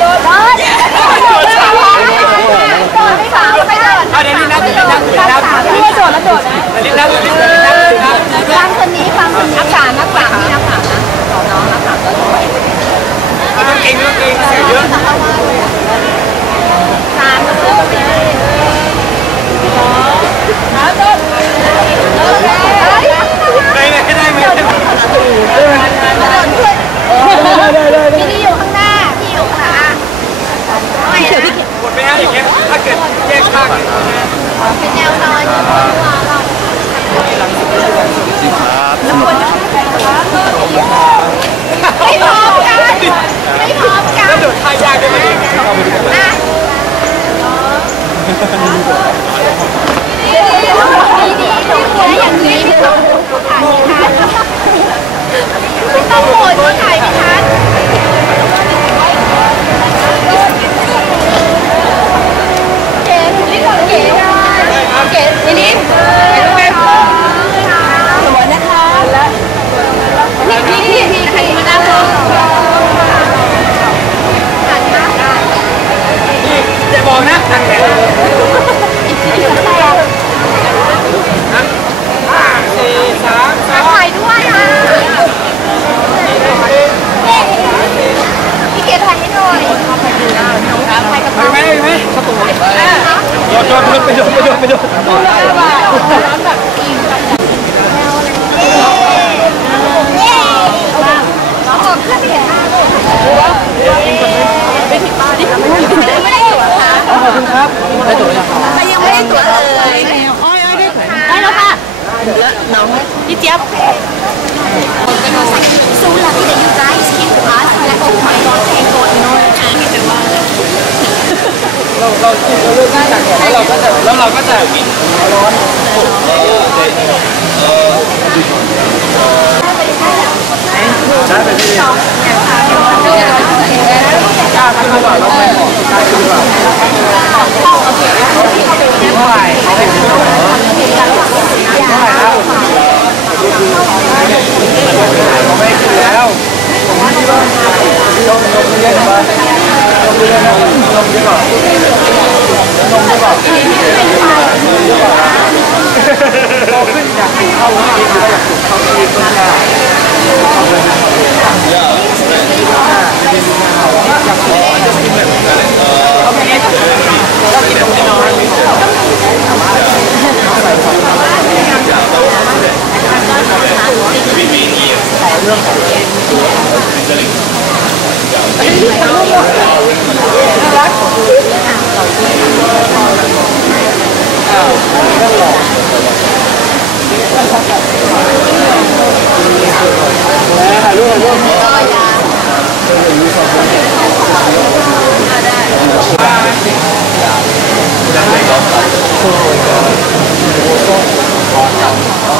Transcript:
โดดโดดโดดไม่ขาวไม่โดดเอาเดี๋ยวนี้นับเดี๋ยวนี้นับเดี๋ยวนี้นับพี่ว่าโดดโดดนะเดี๋ยวนี้นับเดี๋ยวนี้นับเดี๋ยวนี้นั 감사합니다. ไปไหมไปไหมโดดโดดโดดไปโดดไปโดดไปโดดร้อนแบบอิ่มแบบเย้น้องบอกเพื่อนไม่เห็นหน้าเลยไม่ผิดป้าดิไม่ได้ตั๋วค่ะ ขอบคุณครับได้ตัวยัง แต่ยังไม่ได้ตั๋วเลยได้แล้วค่ะน้องพี่เจี๊ยบ So lucky that you guys came to us and like, oh my god, thank god, you know, ช้างเห็นแต่ว่า เราเราเราเลือกหน้าจากก่อน แล้วเราก็จะแล้วเราก็จะร้อนได้ไปที่กล้าขึ้นมาก่อนเราไปขอกล้าขึ้นมาเท่าไหร่เขาเป็นเท่าไหร่แล้วเขา ไม่ขึ้นแล้วผมคิดว่าลงลงเยอะๆมาลงเยอะๆนะ 哎，如果说这个鱼上，我一个，